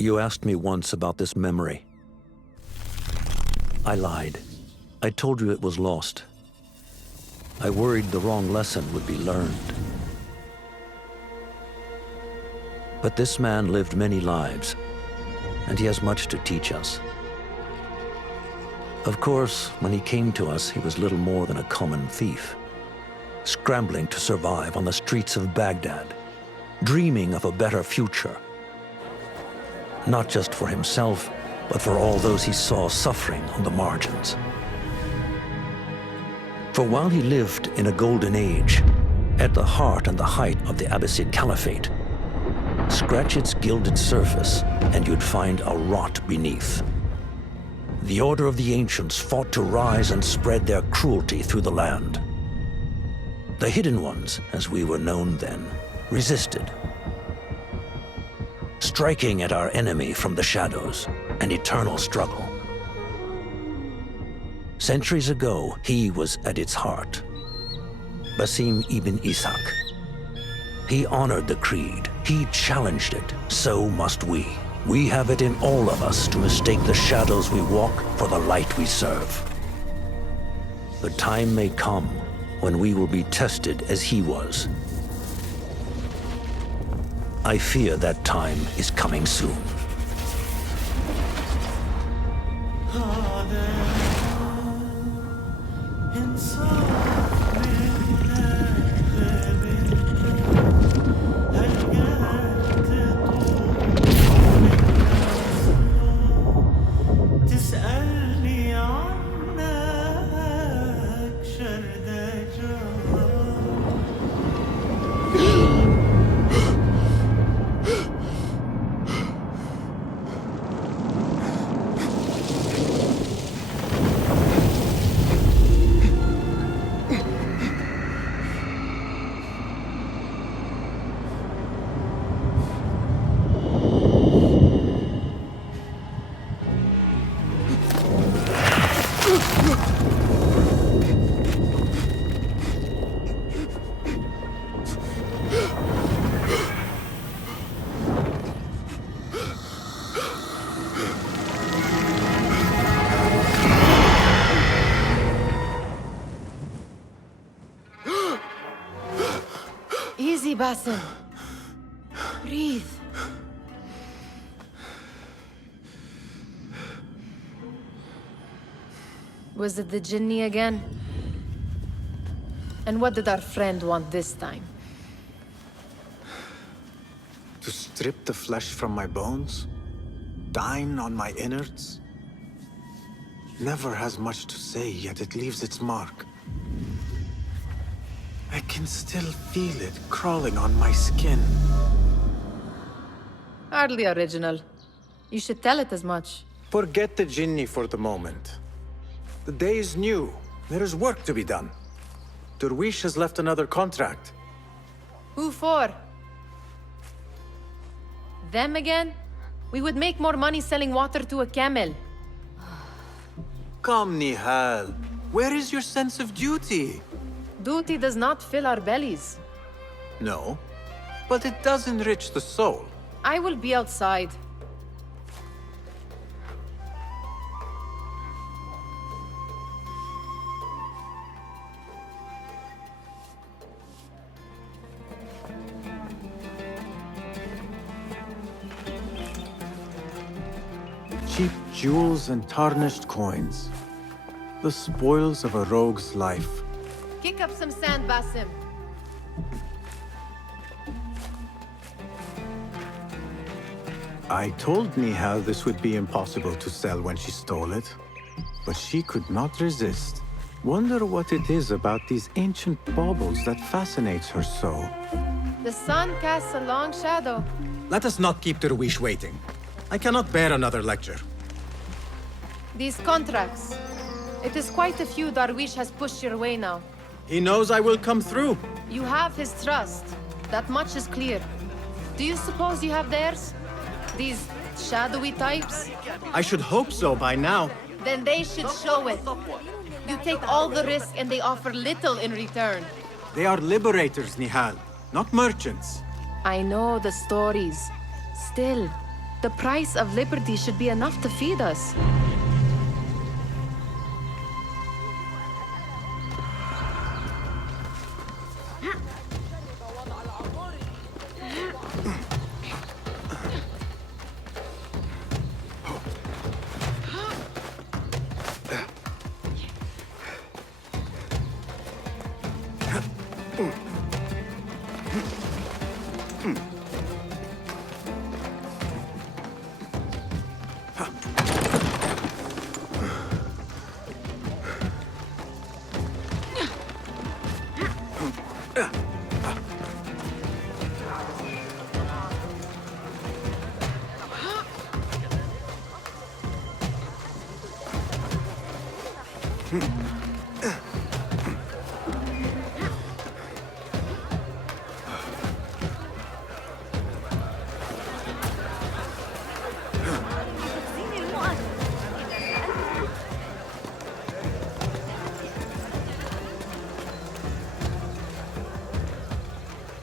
You asked me once about this memory. I lied. I told you it was lost. I worried the wrong lesson would be learned. But this man lived many lives, and he has much to teach us. Of course, when he came to us, he was little more than a common thief, scrambling to survive on the streets of Baghdad, dreaming of a better future. Not just for himself, but for all those he saw suffering on the margins. For while he lived in a golden age, at the heart and the height of the Abbasid Caliphate, scratch its gilded surface and you'd find a rot beneath. The Order of the Ancients fought to rise and spread their cruelty through the land. The Hidden Ones, as we were known then, resisted, striking at our enemy from the shadows, an eternal struggle. Centuries ago, he was at its heart. Basim Ibn Ishaq. He honored the creed. He challenged it. So must we. We have it in all of us to mistake the shadows we walk for the light we serve. The time may come when we will be tested as he was. I fear that time is coming soon. Easy, Basim. Breathe. Was it the Jinni again? And what did our friend want this time? To strip the flesh from my bones? Dine on my innards? Never has much to say, yet it leaves its mark. I can still feel it crawling on my skin. Hardly original. You should tell it as much. Forget the Jinni for the moment. The day is new. There is work to be done. Derwish has left another contract. Who for? Them again? We would make more money selling water to a camel. Come, Nihal. Where is your sense of duty? Duty does not fill our bellies. No, but it does enrich the soul. I will be outside. Cheap jewels and tarnished coins. The spoils of a rogue's life. Kick up some sand, Basim. I told Nihal this would be impossible to sell when she stole it, but she could not resist. Wonder what it is about these ancient baubles that fascinates her so. The sun casts a long shadow. Let us not keep Derwish waiting. I cannot bear another lecture. These contracts. It is quite a few Darwish has pushed your way now. He knows I will come through. You have his trust. That much is clear. Do you suppose you have theirs? These shadowy types? I should hope so by now. Then they should show it. You take all the risk and they offer little in return. They are liberators, Nihal, not merchants. I know the stories. Still, the price of liberty should be enough to feed us.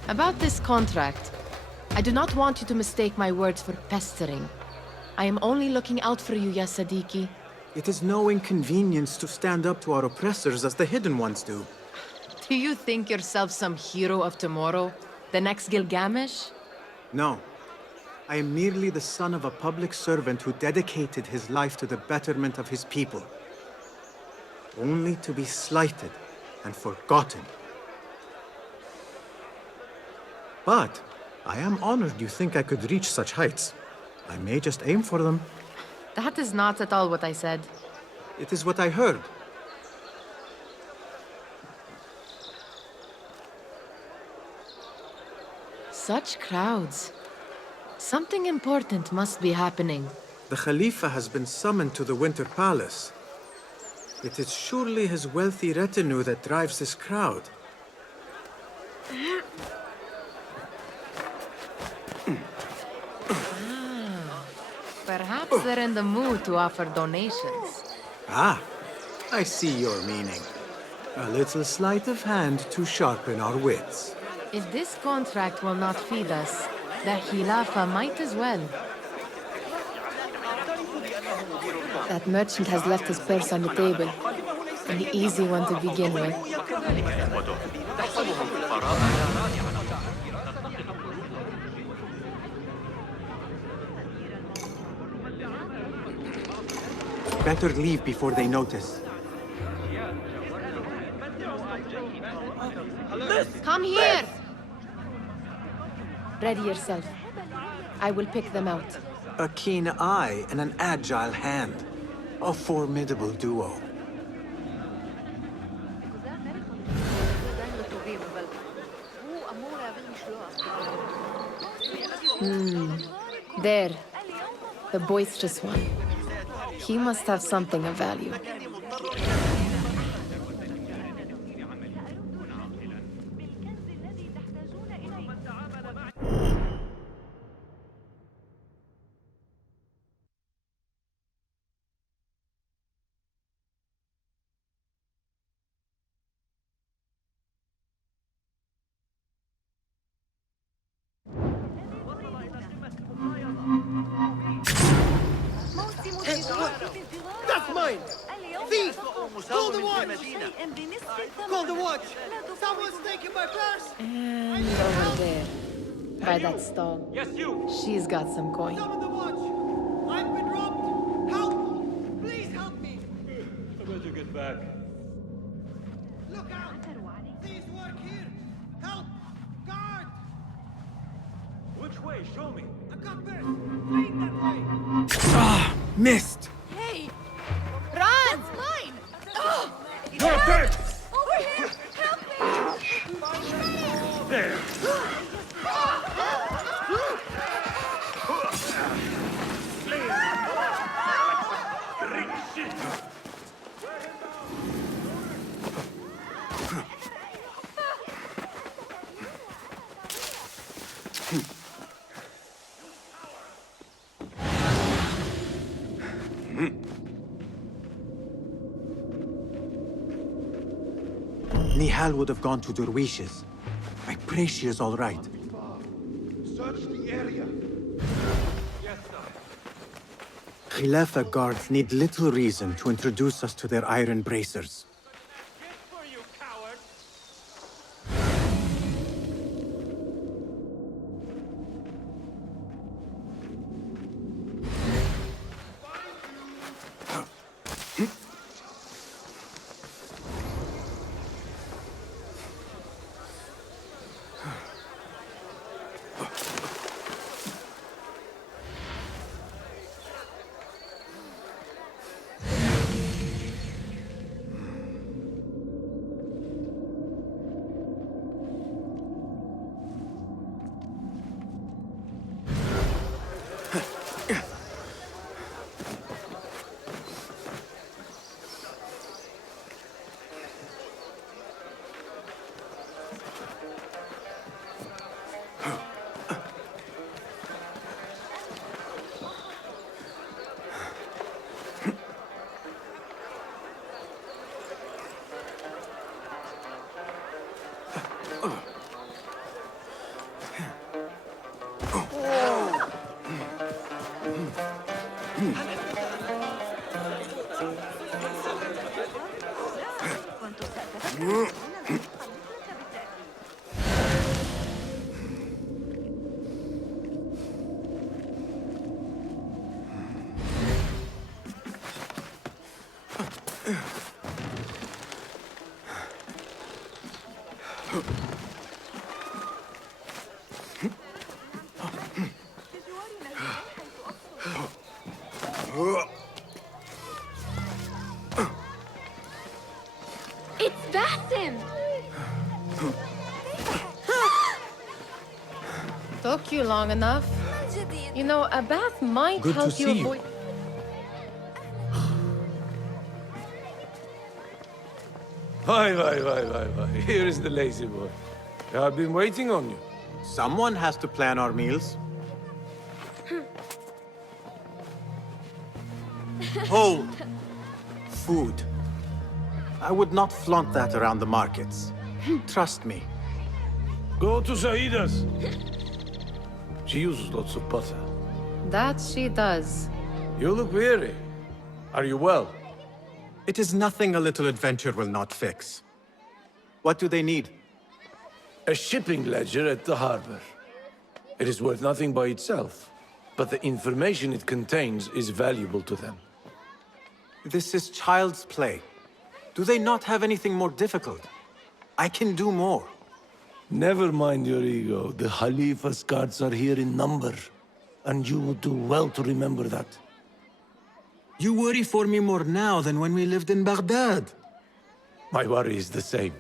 About this contract, I do not want you to mistake my words for pestering. I am only looking out for you, ya Sadiki. It is no inconvenience to stand up to our oppressors as the Hidden Ones do. Do you think yourself some hero of tomorrow? The next Gilgamesh? No. I am merely the son of a public servant who dedicated his life to the betterment of his people. Only to be slighted and forgotten. But I am honored you think I could reach such heights. I may just aim for them. That is not at all what I said. It is what I heard. Such crowds. Something important must be happening. The Khalifa has been summoned to the Winter Palace. It is surely his wealthy retinue that drives this crowd. Perhaps they're in the mood to offer donations. Ah, I see your meaning. A little sleight of hand to sharpen our wits. If this contract will not feed us, the Khilafa might as well. That merchant has left his purse on the table. An easy one to begin with. Better leave before they notice. Come here! Ready yourself. I will pick them out. A keen eye and an agile hand. A formidable duo. There. The boisterous one. He must have something of value. That's mine! Thief! Call the watch! Call the watch! Someone's taking my purse! And over there. By that stall. Yes, you! She's got some coin. Summon the watch! I've been robbed! Help! Please help me! I better get back. Look out! Thieves work here! Help! Guard! Which way? Show me. A cupbearer! Lead that way! Missed! Hey! Run! Mine! You're dead! Over here! Help me! There! Nihal would have gone to Derwishes. I pray she is all right. Search the area. Khilafa guards need little reason to introduce us to their iron bracers. It's Basim! Took you long enough. You know, a bath might Good to help see you. avoid... Hi. Here is the lazy boy. I've been waiting on you. Someone has to plan our meals. Hold! Food. I would not flaunt that around the markets. Trust me. Go to Saida's. She uses lots of butter. That she does. You look weary. Are you well? It is nothing a little adventure will not fix. What do they need? A shipping ledger at the harbor. It is worth nothing by itself, but the information it contains is valuable to them. This is child's play. Do they not have anything more difficult? I can do more. Never mind your ego. The Khalifa's guards are here in number, and you would do well to remember that. You worry for me more now than when we lived in Baghdad. My worry is the same.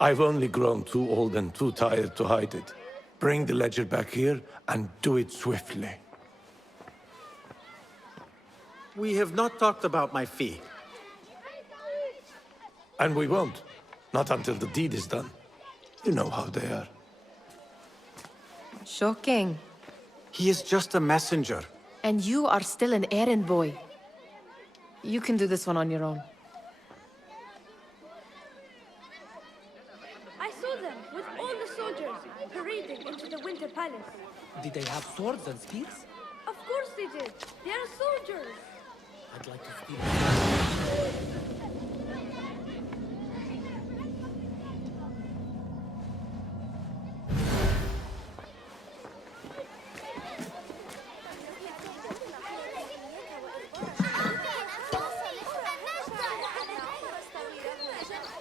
I've only grown too old and too tired to hide it. Bring the ledger back here, and do it swiftly. We have not talked about my fee. And we won't. Not until the deed is done. You know how they are. Shocking. He is just a messenger. And you are still an errand boy. You can do this one on your own. I saw them with all the soldiers parading into the Winter Palace. Did they have swords and spears? Of course they did. They are soldiers. I'd like to steal.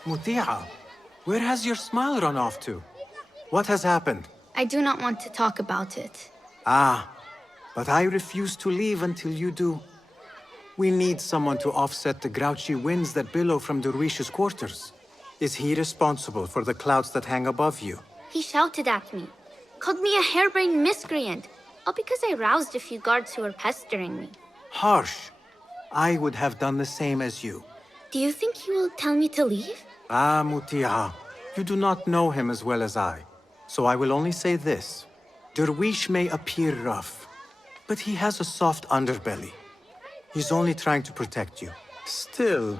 Muti'a, where has your smile run off to? What has happened? I do not want to talk about it. Ah, but I refuse to leave until you do. We need someone to offset the grouchy winds that billow from Derwish's quarters. Is he responsible for the clouds that hang above you? He shouted at me, called me a harebrained miscreant, all because I roused a few guards who were pestering me. Harsh. I would have done the same as you. Do you think he will tell me to leave? Ah, Muti'a, you do not know him as well as I. So I will only say this. Derwish may appear rough, but he has a soft underbelly. He's only trying to protect you. Still,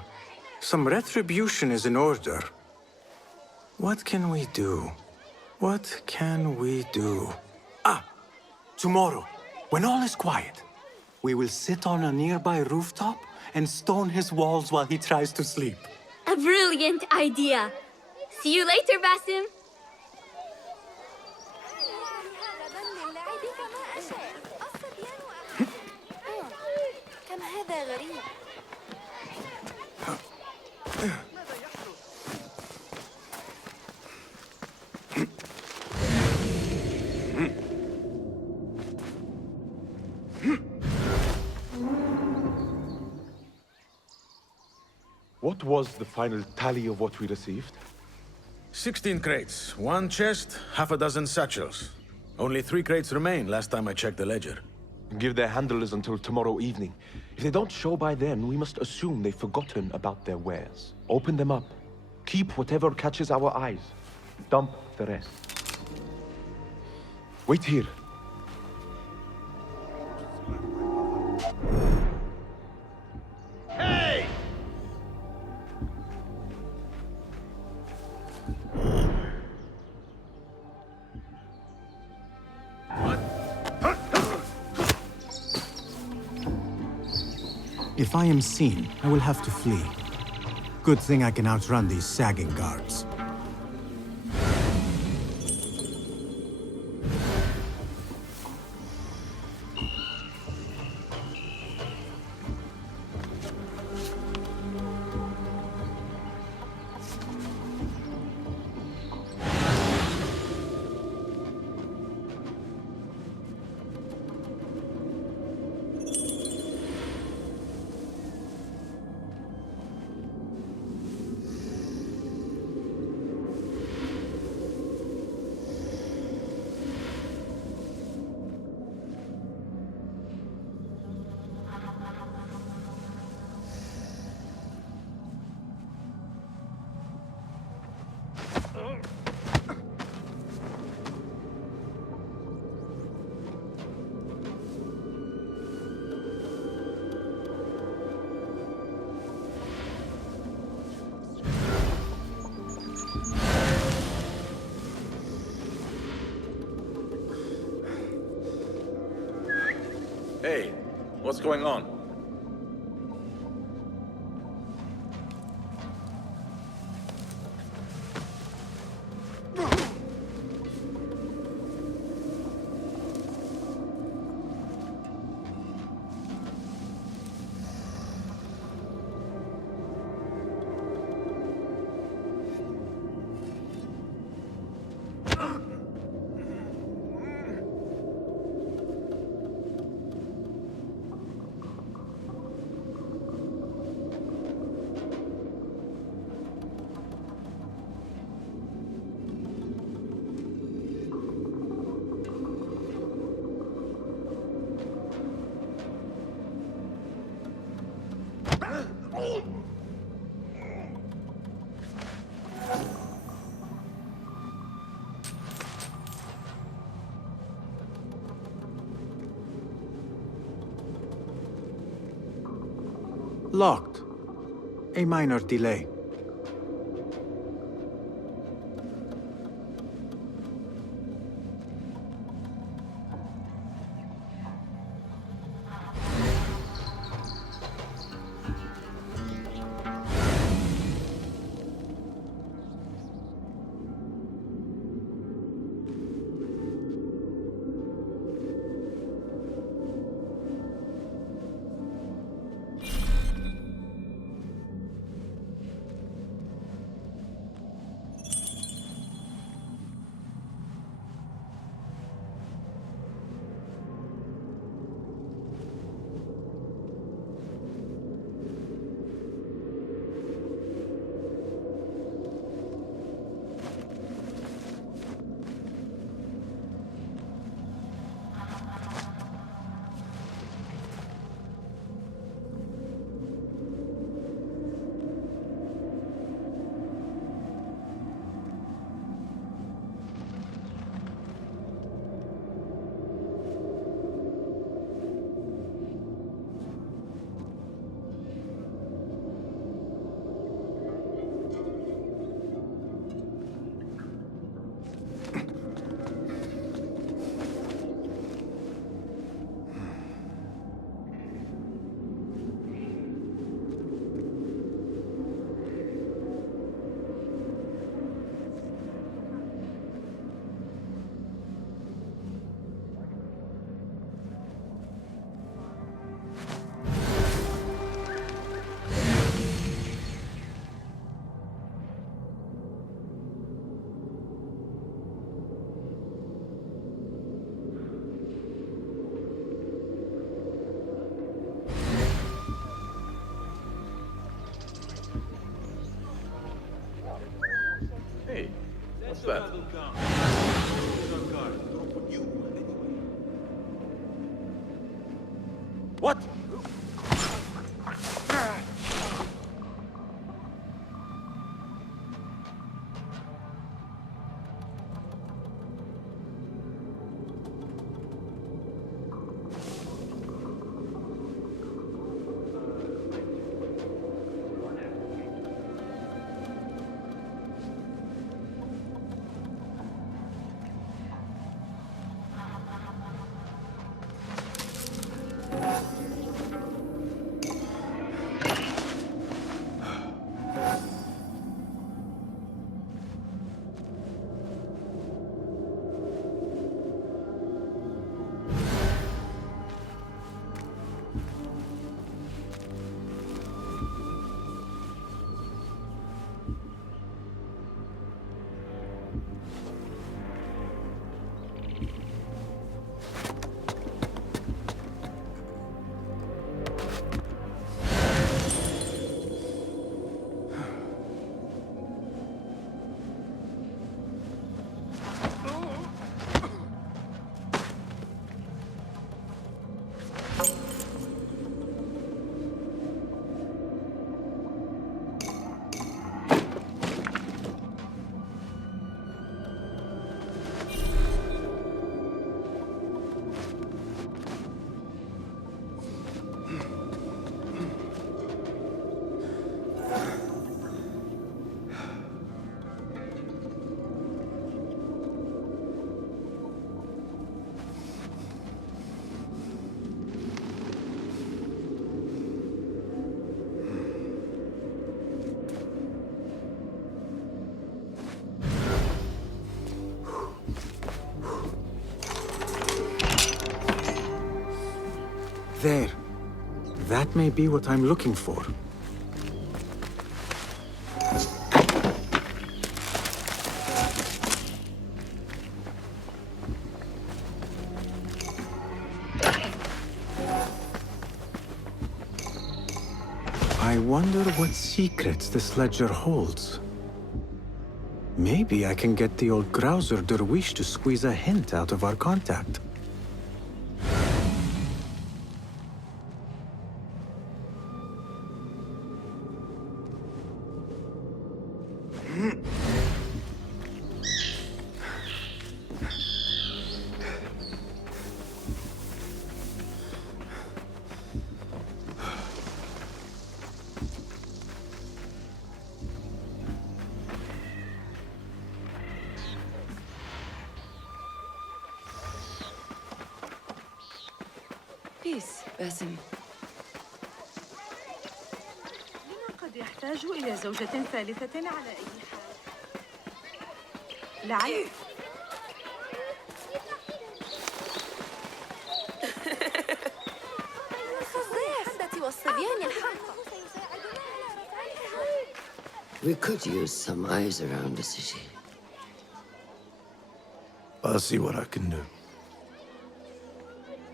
some retribution is in order. What can we do? What can we do? Ah! Tomorrow, when all is quiet, we will sit on a nearby rooftop and stone his walls while he tries to sleep. A brilliant idea. See you later, Basim. كم هذا غريب. What was the final tally of what we received? 16 crates, 1 chest, half a dozen satchels. Only 3 crates remain last time I checked the ledger. Give their handlers until tomorrow evening. If they don't show by then, we must assume they've forgotten about their wares. Open them up. Keep whatever catches our eyes. Dump the rest. Wait here. Hey! If I am seen, I will have to flee. Good thing I can outrun these sagging guards. Hey, what's going on? Locked. A minor delay. bad. What? There. That may be what I'm looking for. I wonder what secrets this ledger holds. Maybe I can get the old grouser Derwish to squeeze a hint out of our contact. Peace, Basim. قد يحتاج إلى زوجة ثالثة على أي حال. لعل We could use some eyes around the city. I'll see what I can do.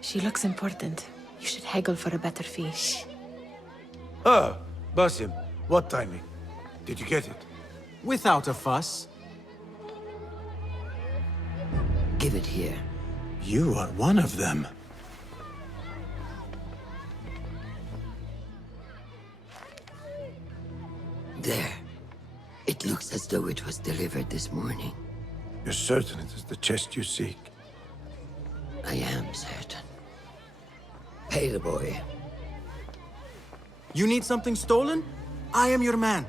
She looks important. You should haggle for a better fee. Ah, Basim, what timing? Did you get it? Without a fuss. Give it here. You are one of them. There. It looks as though it was delivered this morning. You're certain it is the chest you seek? I am certain. Pay the boy. You need something stolen? I am your man.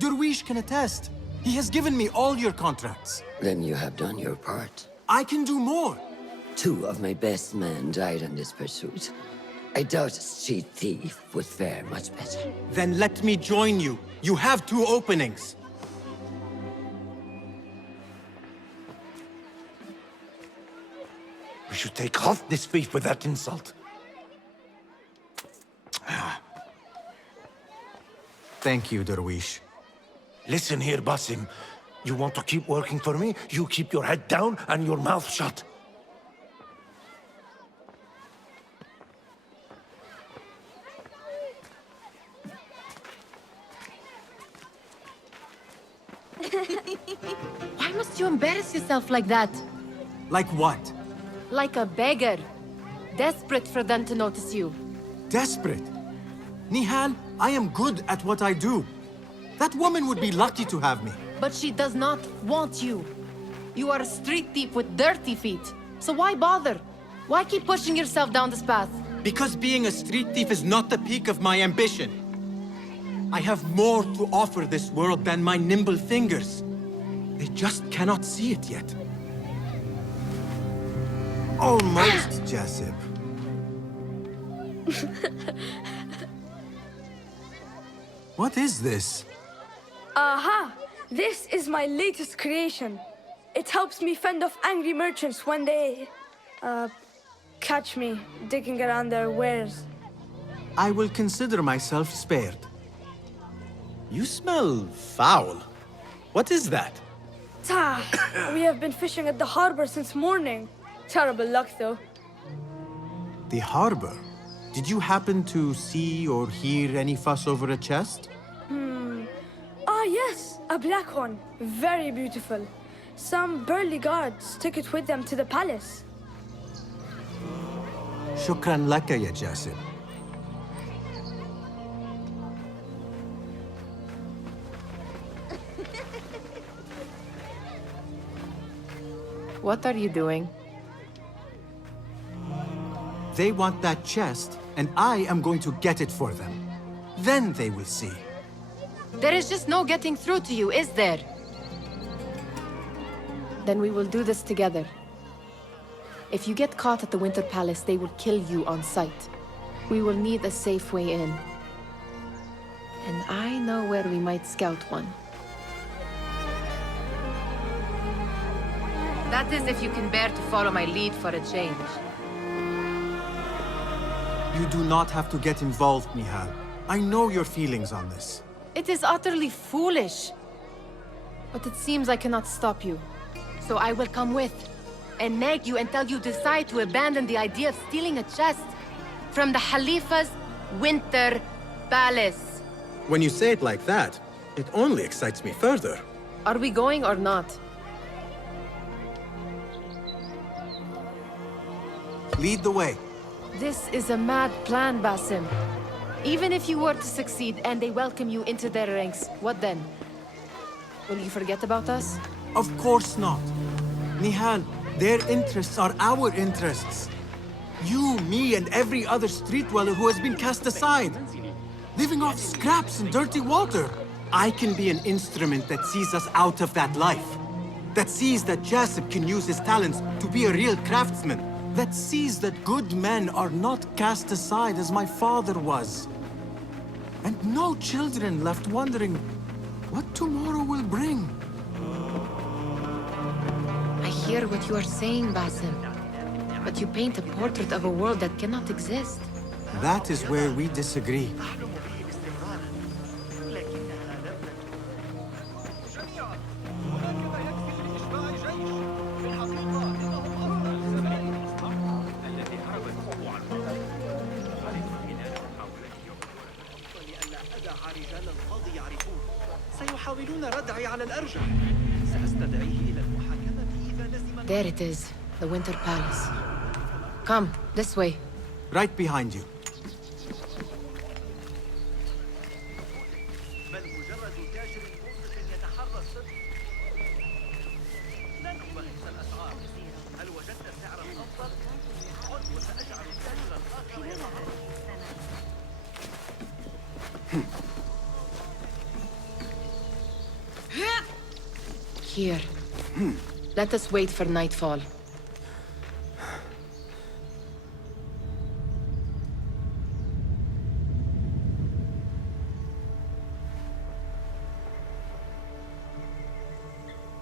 Derwish can attest. He has given me all your contracts. Then you have done your part. I can do more. 2 of my best men died in this pursuit. I doubt a street thief would fare much better. Then let me join you. You have 2 openings. We should take half this beef with that insult. Thank you, Derwish. Listen here, Basim. You want to keep working for me? You keep your head down and your mouth shut. Why must you embarrass yourself like that? Like what? Like a beggar. Desperate for them to notice you. Desperate? Nihal, I am good at what I do. That woman would be lucky to have me. But she does not want you. You are a street thief with dirty feet. So why bother? Why keep pushing yourself down this path? Because being a street thief is not the peak of my ambition. I have more to offer this world than my nimble fingers. They just cannot see it yet. Almost, Jasip. What is this? Aha! This is my latest creation. It helps me fend off angry merchants when they... catch me digging around their wares. I will consider myself spared. You smell foul. What is that? We have been fishing at the harbor since morning. Terrible luck, though. The harbor? Did you happen to see or hear any fuss over a chest? Ah, yes, a black one. Very beautiful. Some burly guards took it with them to the palace. Shukran laka, ya Jasip. What are you doing? They want that chest, and I am going to get it for them. Then they will see. There is just no getting through to you, is there? Then we will do this together. If you get caught at the Winter Palace, they will kill you on sight. We will need a safe way in. And I know where we might scout one. That is if you can bear to follow my lead for a change. You do not have to get involved, Nihal. I know your feelings on this. It is utterly foolish. But it seems I cannot stop you. So I will come with, and nag you until you decide to abandon the idea of stealing a chest from the Khalifa's Winter Palace. When you say it like that, it only excites me further. Are we going or not? Lead the way. This is a mad plan, Basim. Even if you were to succeed and they welcome you into their ranks, what then? Will you forget about us? Of course not. Nihal, their interests are our interests. You, me, and every other street dweller who has been cast aside. Living off scraps and dirty water. I can be an instrument that sees us out of that life. That sees that Jasip can use his talents to be a real craftsman. That sees that good men are not cast aside as my father was. And no children left wondering what tomorrow will bring. I hear what you are saying, Basim. But you paint a portrait of a world that cannot exist. That is where we disagree. There it is, the Winter Palace. Come, this way. Right behind you. Here. Let us wait for nightfall.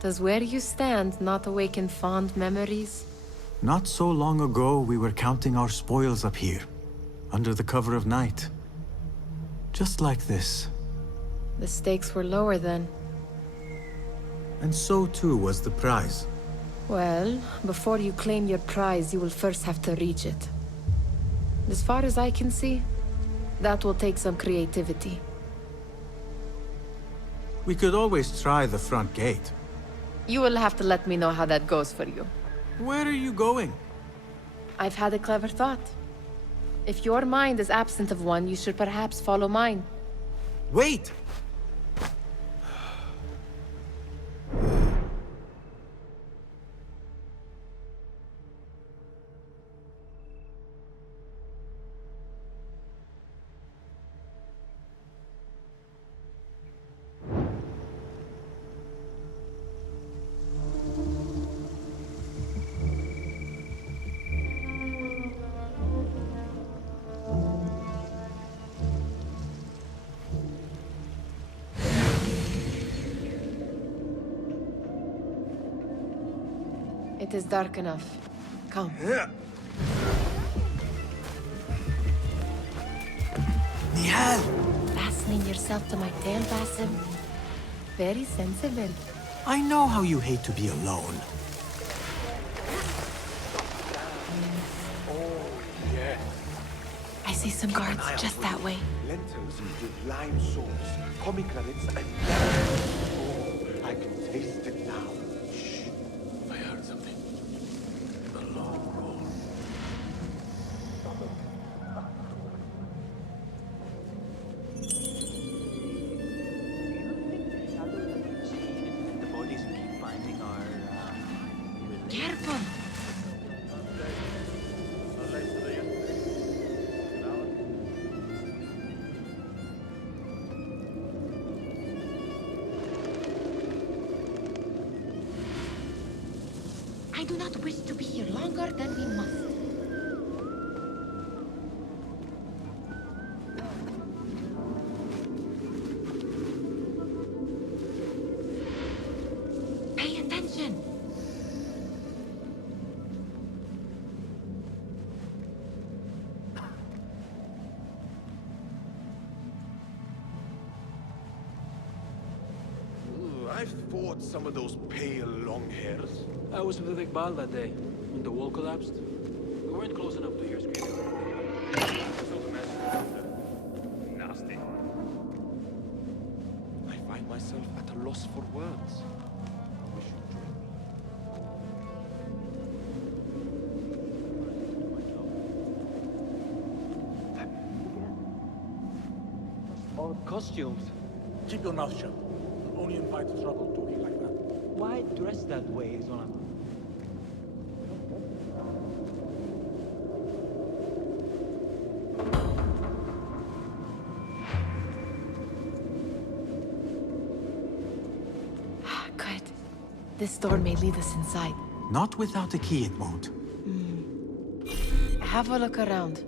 Does where you stand not awaken fond memories? Not so long ago, we were counting our spoils up here, under the cover of night. Just like this. The stakes were lower then. And so too was the prize. Well, before you claim your prize, you will first have to reach it. As far as I can see, that will take some creativity. We could always try the front gate. You will have to let me know how that goes for you. Where are you going? I've had a clever thought. If your mind is absent of one, you should perhaps follow mine. Wait! It is dark enough. Come. Nihal! Fastening yourself to my tail, Basim. Very sensible. I know how you hate to be alone. Oh, yes. I see some guards just that way. Lentils with lime sauce, pomegranates, and oh, I can taste it now. Shh. I heard something. The long roll. The bodies we keep finding are... Careful! I do not wish to be here longer than we must. Pay attention! Ooh, I've fought some of those pale long hairs. I was with Iqbal that day, when the wall collapsed. We weren't close enough to hear screaming. Nasty. I find myself at a loss for words. Wish you All costumes. Keep your mouth shut. Only invite trouble talking like that. Why dress that way, Zona? Good. This door may lead us inside. Not without a key, it won't. Have a look around.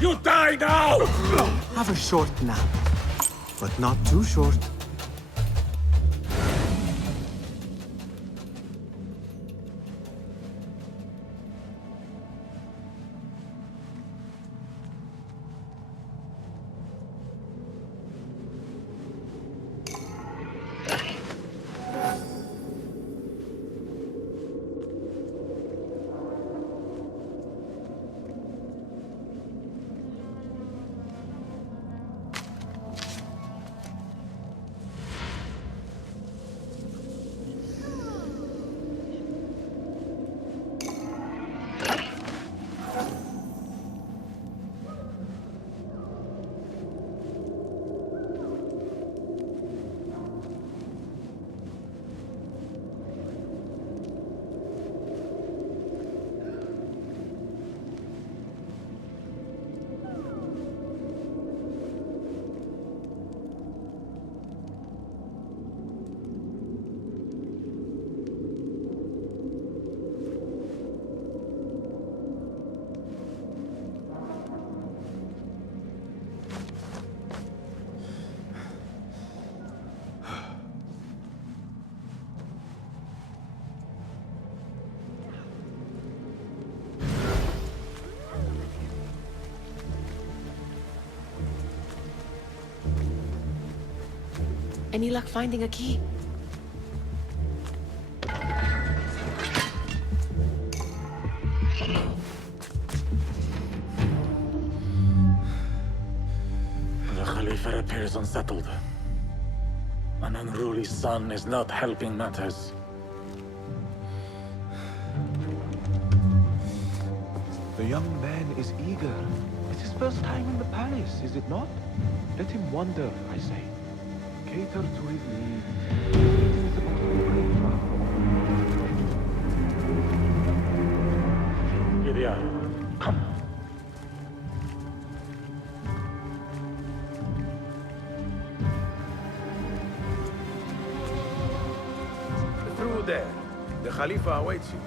You die now! Have a short nap, but not too short. Any luck finding a key? The Khalifa appears unsettled. An unruly son is not helping matters. The young man is eager. It's his first time in the palace, is it not? Let him wander, I say. Cater to his needs. It is about to be great fun. Here they are. Come. Through there. The Khalifa awaits you.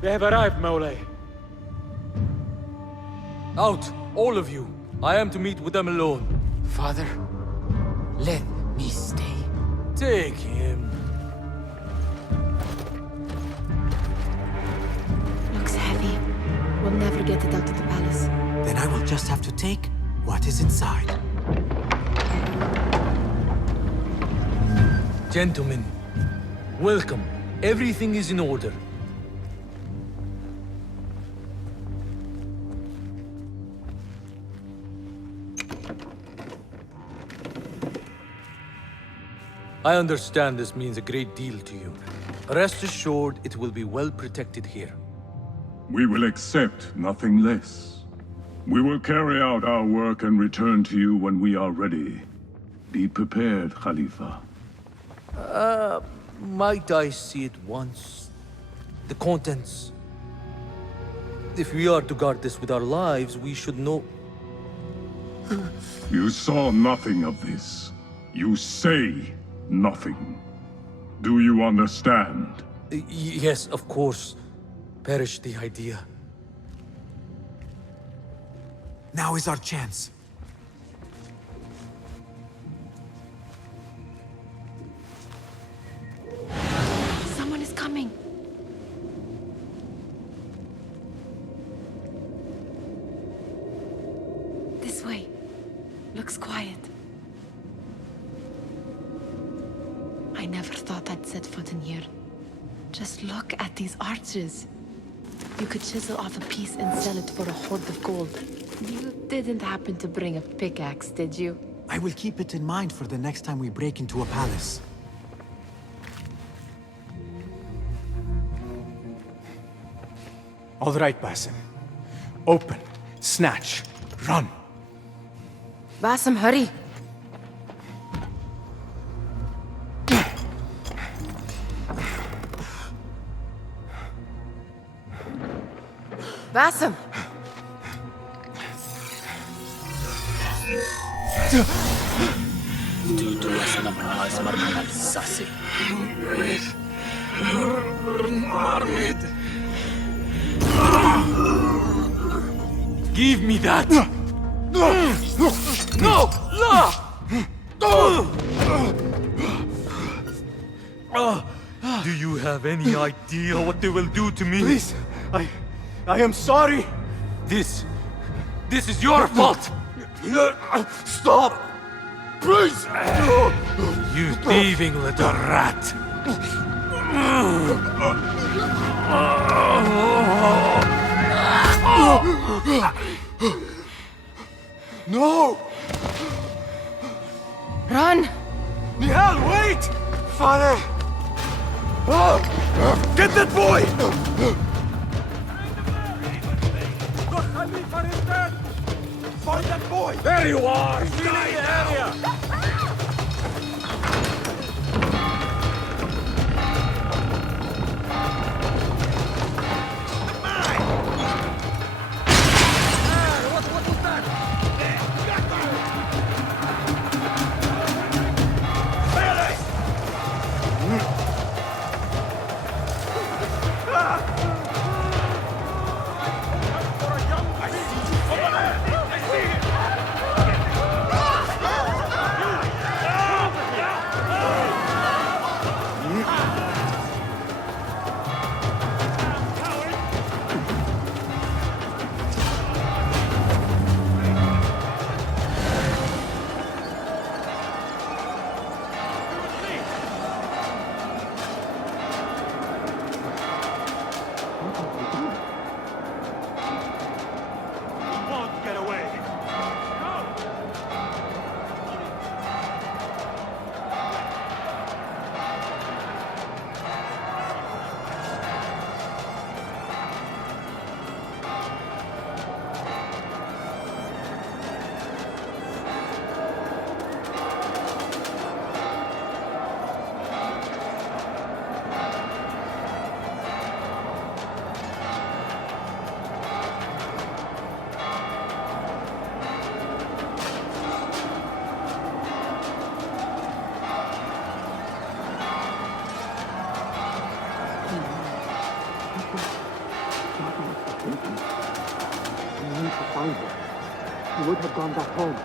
They have arrived, Mawlay. Out, all of you. I am to meet with them alone. Father, let me stay. Take him. Looks heavy. We'll never get it out of the palace. Then I will just have to take what is inside. Gentlemen, welcome. Everything is in order. I understand this means a great deal to you. Rest assured, it will be well protected here. We will accept nothing less. We will carry out our work and return to you when we are ready. Be prepared, Khalifa. Might I see it once? The contents. If we are to guard this with our lives, we should know... You saw nothing of this. You say nothing. Do you understand? Yes, of course. Perish the idea. Now is our chance. Someone is coming. This way. Looks quiet. I never thought I'd set foot in here. Just look at these arches. You could chisel off a piece and sell it for a hoard of gold. You didn't happen to bring a pickaxe, did you? I will keep it in mind for the next time we break into a palace. All right, Basim. Open, snatch, run. Basim, hurry! Basim! Do to us Samarra assassin. it! Give me that! No! No! Do you have any idea what they will do to me? Please, I am sorry. This is your fault! Stop! Please! You thieving little rat! No! Run! Nihal, wait! Father! Get that boy! The Khalifa is dead! Find that boy! There you are! Clearing the area! He would have gone back home.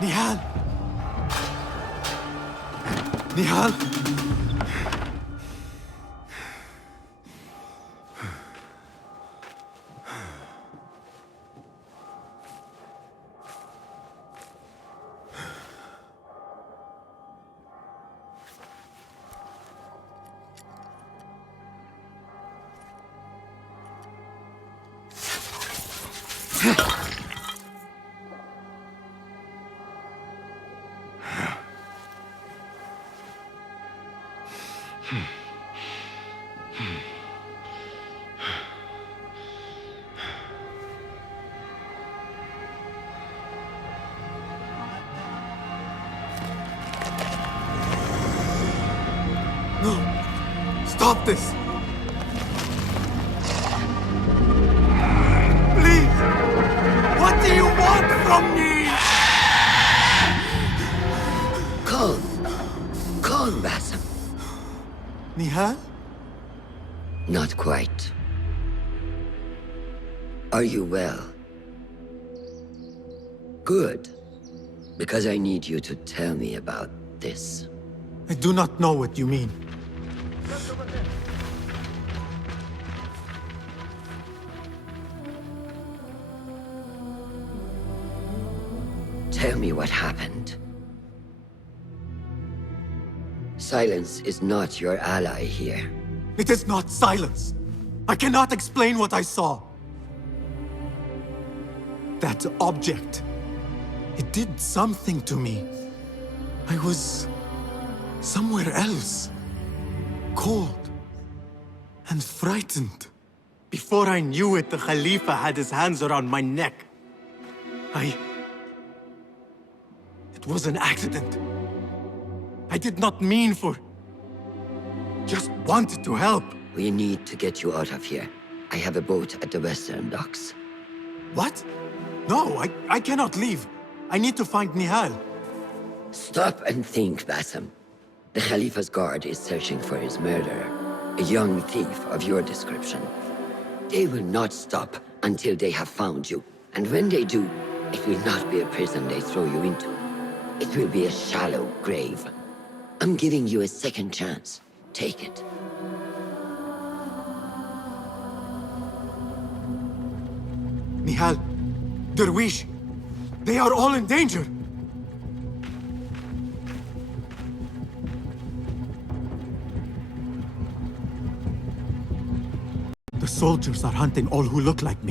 Nihal! Nihal! No! Stop this! Please! What do you want from me? Calm. Calm, Basim. Nihal? Not quite. Are you well? Good. Because I need you to tell me about this. I do not know what you mean. Tell me what happened. Silence is not your ally here. It is not silence. I cannot explain what I saw. That object. It did something to me. I was somewhere else. Cold and frightened. Before I knew it, the Khalifa had his hands around my neck. It was an accident. I did not mean for... Just wanted to help. We need to get you out of here. I have a boat at the western docks. What? No, I cannot leave. I need to find Nihal. Stop and think, Basim. The Khalifa's guard is searching for his murderer, a young thief of your description. They will not stop until they have found you. And when they do, it will not be a prison they throw you into. It will be a shallow grave. I'm giving you a second chance. Take it. Nihal, Derwish, they are all in danger. The soldiers are hunting all who look like me.